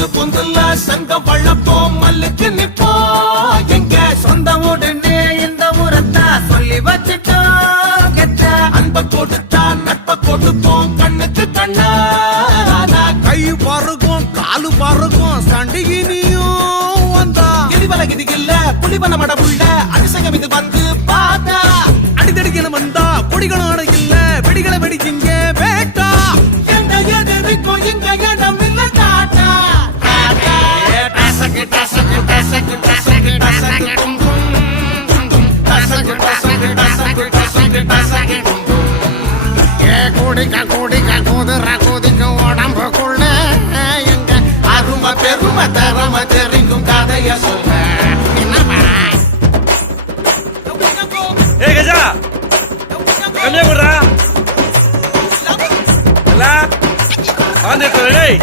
பொந்து பொந்துல சங்கம் வளப்போம் மல்லுக்கு நிப்போம் எங்க சொந்த உடனே இந்த ஊரத்தா சொல்லி வச்சுட்டோம் கெட்ட அன்ப கொடுத்தா நட்ப கொடுப்போம் கண்ணுக்கு கண்ணா கை பருகும் காலு பருகும் சண்டிகினியும் வந்தா எரிவல கிதிகில்ல புலிவன மடமுள்ள அதிசயம் இது வந்து பார்த்தா அடிதடிக்கணும் வந்தா கொடிகளும் அடையில்ல வெடிகளை வெடிச்சிங்க வேட்டா எந்த எதிர்க்கும் இங்க இடம் இல்ல டாட்டா டாட்டா டசக்கு டசக்கு டசக்கு டசக்கு டசக்கு டும் டும் டசக்கு டசக்கு டசக்கு டசக்கு டசக்கு டும் குடிக்க குதிர குதிக்க உடம்புக்குள்ள எங்க அருமை பெருமை தரம தெரிக்கும் கதைய சொல்ல ஏய் கஜா கம்மியா குடுறா எல்லாம் வந்து டேய்